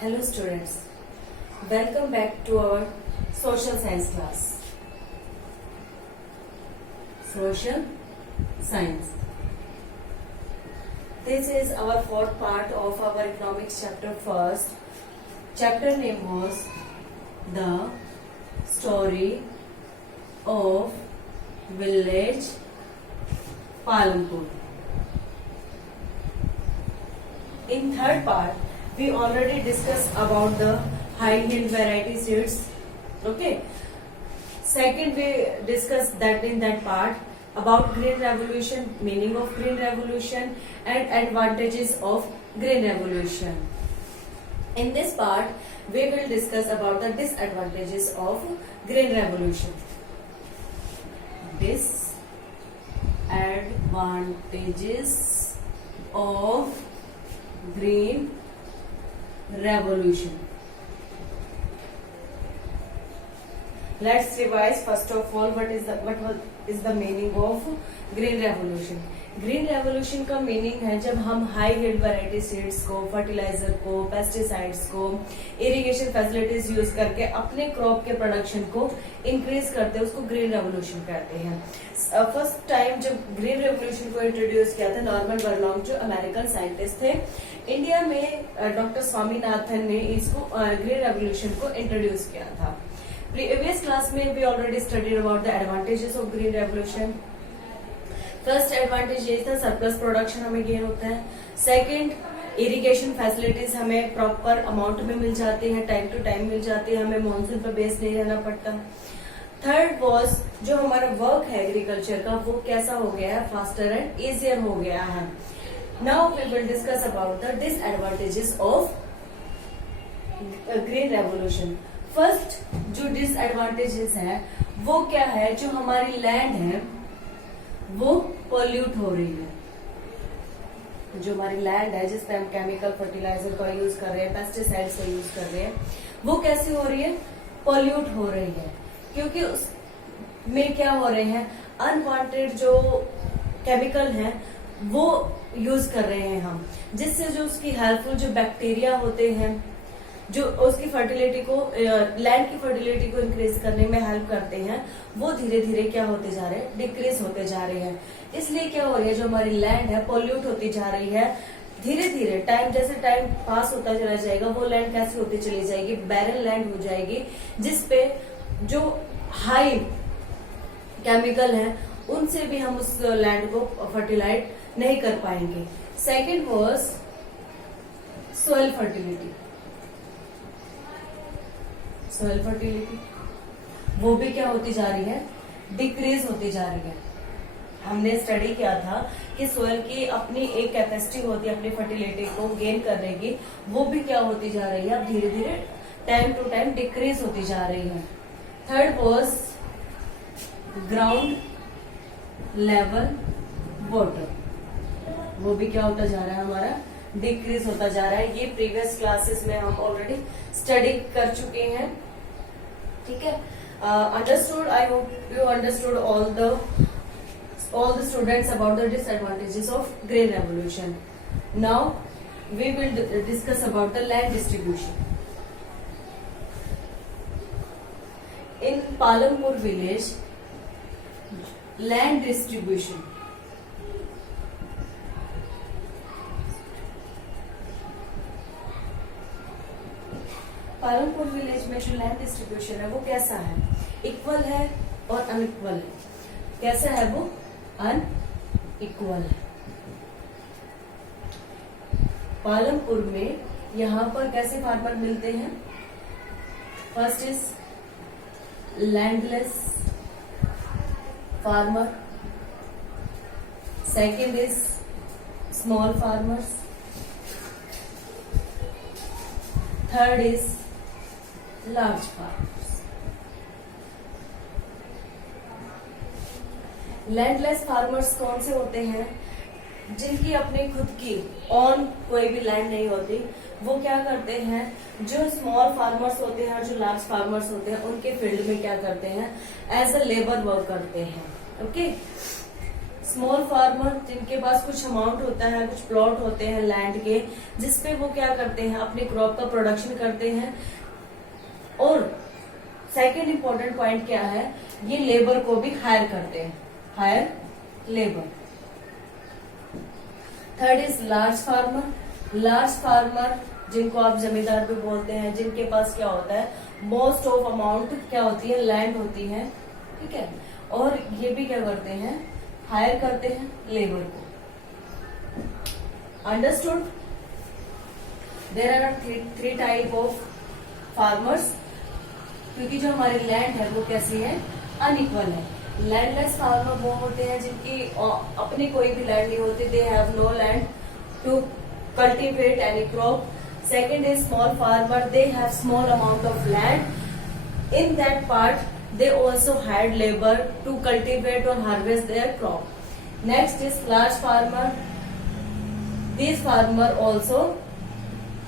Hello students, welcome back to our social science class. Social science. This is our fourth part of our economics chapter first. Chapter name was The Story of Village Palampur. In third part, we already discussed about the high yield variety seeds. Okay. Second, we discussed that in that part about green revolution, meaning of green revolution and advantages of green revolution. In this part, we will discuss about the disadvantages of green revolution. Disadvantages of green revolution. Let's revise first of all what is the meaning of green revolution. Green revolution का meaning है जब हम high yield variety seeds को, fertiliser को, pesticides को, irrigation facilities use करके अपने crop के प्रोडक्शन को इंक्रीज करते हैं, उसको ग्रीन रेवोल्यूशन कहते हैं. फर्स्ट टाइम जब ग्रीन रेवोल्यूशन को इंट्रोड्यूस किया था नॉर्मन बर्लॉन्ग जो अमेरिकन साइंटिस्ट थे, इंडिया में डॉक्टर स्वामीनाथन ने इसको ग्रीन रेवोल्यूशन को इंट्रोड्यूस किया था. प्रीवियस क्लास में we already studied about the advantages of green revolution. First advantage ये था सरप्लस प्रोडक्शन हमें गेन होता है. सेकंड, इरिगेशन फैसिलिटीज हमें प्रॉपर अमाउंट में मिल जाती है, टाइम टू टाइम मिल जाती है, हमें मॉनसून पर बेस नहीं रहना पड़ता. थर्ड वॉज जो हमारा वर्क है एग्रीकल्चर का वो कैसा हो गया है, फास्टर एंड इजियर हो गया है. Now we will discuss about the disadvantages of green revolution. First जो डिसएडवांटेजेस है वो क्या है, जो हमारी लैंड है वो पॉल्यूट हो रही है. जो हमारी लैंड है जिसपे हम केमिकल फर्टिलाइजर का यूज कर रहे हैं, पेस्टिसाइड्स का यूज कर रहे हैं, वो कैसी हो रही है, पॉल्यूट हो रही है. क्योंकि उसमें क्या हो रहे हैं, अनवांटेड जो केमिकल हैं वो यूज कर रहे हैं हम, जिससे जो उसकी हेल्पफुल जो बैक्टीरिया होते हैं जो उसकी फर्टिलिटी को, लैंड की फर्टिलिटी को इंक्रीज करने में हेल्प करते हैं, वो धीरे धीरे क्या होते जा रहे हैं, डिक्रीज होते जा रहे हैं. इसलिए क्या हो रही है, जो हमारी लैंड है पॉल्यूट होती जा रही है. धीरे धीरे जैसे टाइम पास होता चला जाएगा वो लैंड कैसी होती चली जाएगी, बैरन लैंड हो जाएगी, जिसपे जो हाई केमिकल है उनसे भी हम उस लैंड को फर्टिलाइज नहीं कर पाएंगे. Second was soil fertility. Soil fertility वो भी क्या होती जा रही है, डिक्रीज होती जा रही है. हमने स्टडी किया था कि सोइल की अपनी एक कैपेसिटी होती है अपनी फर्टिलिटी को गेन करने की, वो भी क्या होती जा रही है, अब धीरे धीरे टाइम टू टाइम डिक्रीज होती जा रही है. Third was ground level water. वो भी क्या होता जा रहा है, हमारा डिक्रीज होता जा रहा है. ये प्रीवियस क्लासेस में हम ऑलरेडी स्टडी कर चुके हैं. ठीक है, understood. I hope you understood all the students about the disadvantages of green revolution. Now we will discuss about the land distribution. In Palampur village, land distribution. Palampur village में जो land distribution है वो कैसा है, इक्वल है और unequal है. कैसा है वो, अनइक्वल है. पालमपुर में यहाँ पर कैसे फार्मर मिलते हैं, first is landless farmer, second is small farmers, third is large farmers. Landless farmers कौन से होते हैं, जिनकी अपनी खुद की ऑन कोई भी लैंड नहीं होती. वो क्या करते हैं, जो स्मॉल फार्मर्स होते हैं और जो लार्ज फार्मर्स होते हैं उनके फील्ड में क्या करते हैं, एज अ लेबर वर्क करते हैं. ओके, स्मॉल फार्मर जिनके पास कुछ अमाउंट होता है, कुछ प्लॉट होते हैं लैंड के, जिसपे वो क्या करते हैं, अपने क्रॉप का प्रोडक्शन करते हैं। और सेकंड इंपॉर्टेंट पॉइंट क्या है, ये लेबर को भी हायर करते हैं, hire labour. Third is large farmer. Large farmer जिनको आप जमींदार भी बोलते हैं, जिनके पास क्या होता है, मोस्ट ऑफ अमाउंट क्या होती है, लैंड होती है, ठीक है। और ये भी क्या करते हैं, हायर करते हैं लेबर को। Understood? There are three type of farmers, क्योंकि जो हमारी लैंड है वो कैसी है, अनइक्वल है। लैंडलेस फार्मर वो होते हैं जिनकी अपनी कोई भी लैंड नहीं होती, they have no land to cultivate any crop. Second is small farmer, they have small amount of land, in that part they also hired labor to cultivate or harvest their crop. Next is large farmer. These farmer also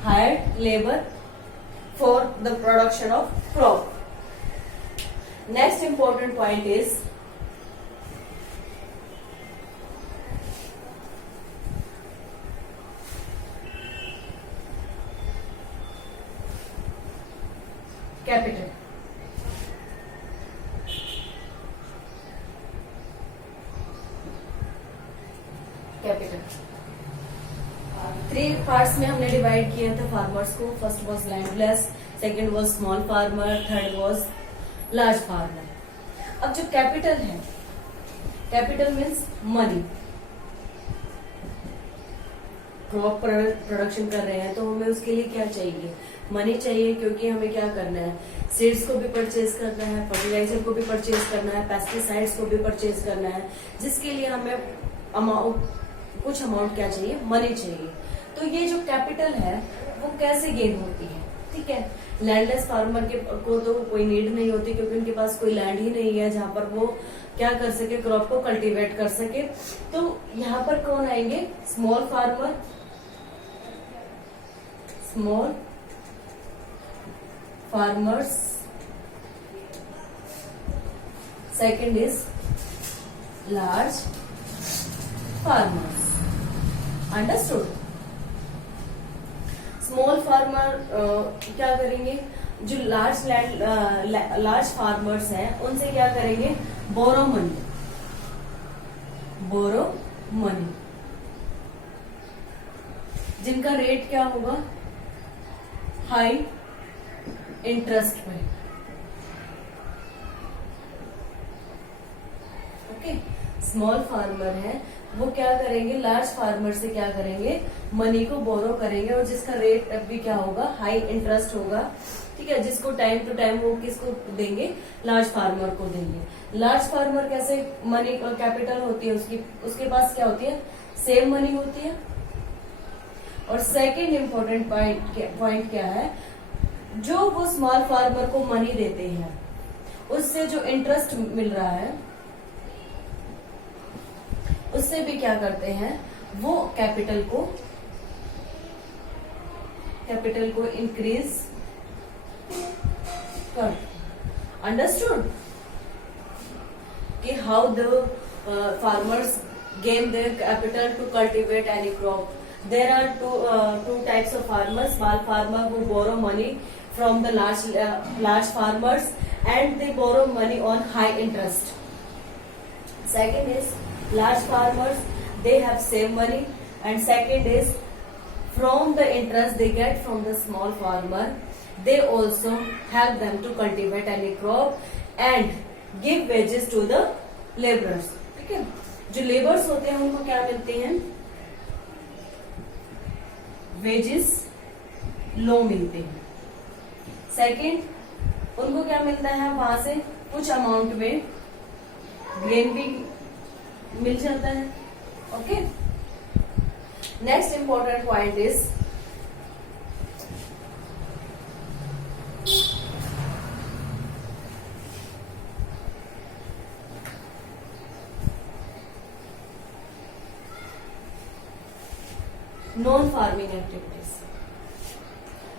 hired labor for the production of crop. Next important point is capital. Capital three parts में हमने divide किया था farmers को। First was landless, second was small farmer, third was large farmer. अब जो capital है, capital means money. Crop production कर रहे हैं तो हमें उसके लिए क्या चाहिए, मनी चाहिए, क्योंकि हमें क्या करना है, सीड्स को भी परचेज करना है, फर्टिलाइजर को भी परचेज करना है, पेस्टिसाइड्स को भी परचेज करना है, जिसके लिए हमें कुछ अमाउंट क्या चाहिए, मनी चाहिए। तो ये जो कैपिटल है वो कैसे गेन होती है, ठीक है। लैंडलेस फार्मर को तो कोई नीड नहीं होती, क्योंकि उनके पास कोई लैंड ही नहीं है जहां पर वो क्या कर सके, क्रॉप को कल्टीवेट कर सके। तो यहाँ पर कौन आएंगे, small farmer, small farmers. Second is large farmers. Understood? Small farmer क्या करेंगे, जो लार्ज फार्मर्स हैं उनसे क्या करेंगे, बोरो मनी, बोरो मनी, जिनका रेट क्या होगा, हाई इंटरेस्ट पे। ओके, स्मॉल फार्मर है वो क्या करेंगे, लार्ज फार्मर से क्या करेंगे, मनी को बोरो करेंगे, और जिसका रेट भी क्या होगा, हाई इंटरेस्ट होगा, ठीक है। जिसको टाइम टू टाइम वो किसको देंगे, लार्ज फार्मर को देंगे। लार्ज फार्मर कैसे, मनी कैपिटल होती है उसके पास क्या होती है, सेम मनी होती है। और सेकेंड इंपॉर्टेंट पॉइंट क्या है, जो वो स्मॉल फार्मर को मनी देते हैं उससे जो इंटरेस्ट मिल रहा है उससे भी क्या करते हैं, वो कैपिटल को इंक्रीज कर। अंडरस्टूड कि how the farmers gain their capital to cultivate any crop. There are two types of farmers, small farmer who borrow money from the large farmers and they borrow money on high interest. Second is large farmers, they have save money, and second is from the interest they get from the small farmer, they also help them to cultivate any crop and give wages to the laborers. ठीक है, जो labours होते हैं उनको क्या मिलते हैं, wages लो मिलते हैं। सेकंड, उनको क्या मिलता है, वहां से कुछ अमाउंट में ग्रेन भी मिल जाता है। Okay, next important point is non farming activities.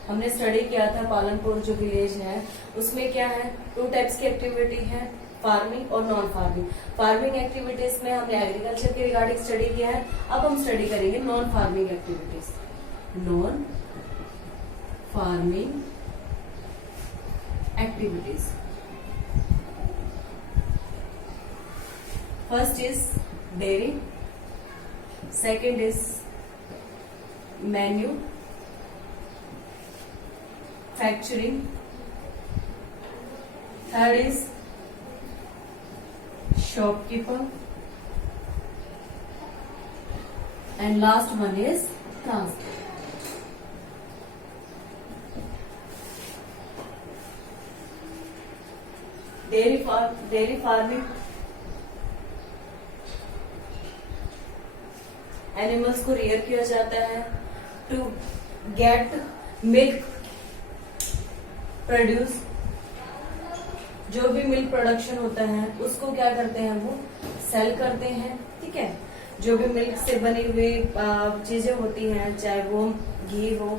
हमने स्टडी किया था पालनपुर जो विलेज है उसमें क्या है, 2 टाइप्स की एक्टिविटी है। फार्मिंग और नॉन फार्मिंग। फार्मिंग एक्टिविटीज में हमने एग्रीकल्चर के रिगार्डिंग स्टडी किया है, अब हम स्टडी करेंगे non farming activities. Non farming activities, first is dairy, second is manufacturing, third is shopkeeper, and last one is transport. Dairy farming, animals को rear किया जाता है टू गेट मिल्क प्रोड्यूस। जो भी मिल्क प्रोडक्शन होता है उसको क्या करते हैं, वो सेल करते हैं, ठीक है। जो भी मिल्क से बनी हुई चीजें होती हैं, चाहे वो घी हो,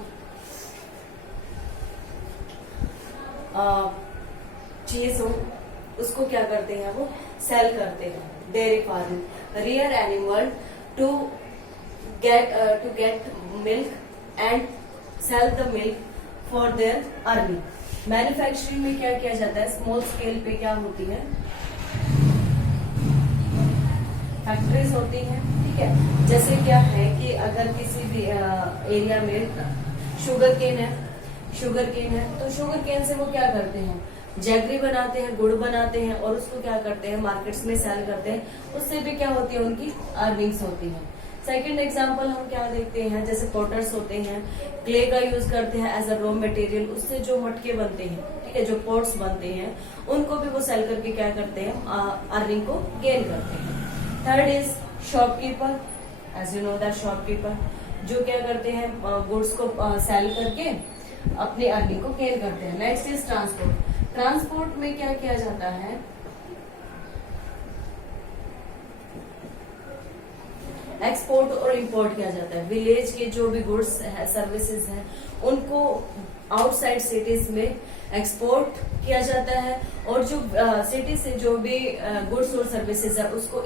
चीज हो, उसको क्या करते हैं, वो सेल करते हैं। Dairy farming, rear animal to get milk and sell the milk for their earning. Manufacturing में क्या किया जाता है, स्मॉल स्केल पे क्या होती है, फैक्ट्रीज होती हैं, ठीक है। जैसे क्या है कि अगर किसी भी एरिया में शुगर केन है तो शुगर केन से वो क्या करते हैं, जैगरी बनाते हैं, गुड़ बनाते हैं और उसको क्या करते हैं, मार्केट्स में सेल करते हैं। उससे भी क्या होती है, उनकी अर्निंग्स होती है। सेकेंड एग्जाम्पल हम क्या देखते हैं, जैसे पोटर्स होते हैं, क्ले का यूज करते हैं एज अ रॉ मटेरियल, उससे जो मटके बनते हैं, ठीक है, जो पॉट्स बनते हैं, उनको भी वो सेल करके क्या करते हैं, अर्निंग को गेन करते हैं। Third is shopkeeper, as you know that shopkeeper जो क्या करते हैं, गुड्स को सेल करके अपनी अर्निंग को गेन करते हैं। Next is transport. ट्रांसपोर्ट में क्या किया जाता है, एक्सपोर्ट और इंपोर्ट किया जाता है। विलेज के जो भी गुड्स है, सर्विसेज हैं, उनको आउटसाइड सिटीज में एक्सपोर्ट किया जाता है और जो सिटी से जो भी गुड्स और सर्विसेज है उसको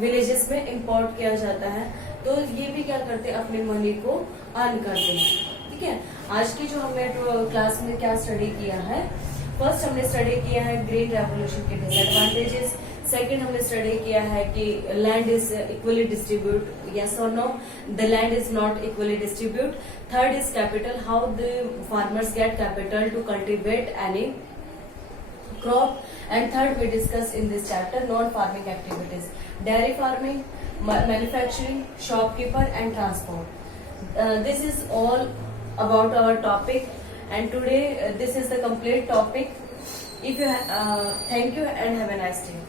विलेजेस में इंपोर्ट किया जाता है। तो ये भी क्या करते हैं, अपनी मनी को अर्न करते हैं, ठीक है। आज की जो हमने क्लास में क्या स्टडी किया है, फर्स्ट हमने स्टडी किया है ग्रीन रेवोल्यूशन के डिसएडवांटेजेस, सेकेंड हमने स्टडी किया है कि land is equally distribute, yes और no, the land is not equally distribute. Third is capital, how the farmers get capital to cultivate any crop, and third we discuss in this chapter non farming activities, dairy farming, manufacturing, shopkeeper and transport. This is all about our topic, and today this is the complete topic. If you thank you and have a nice day.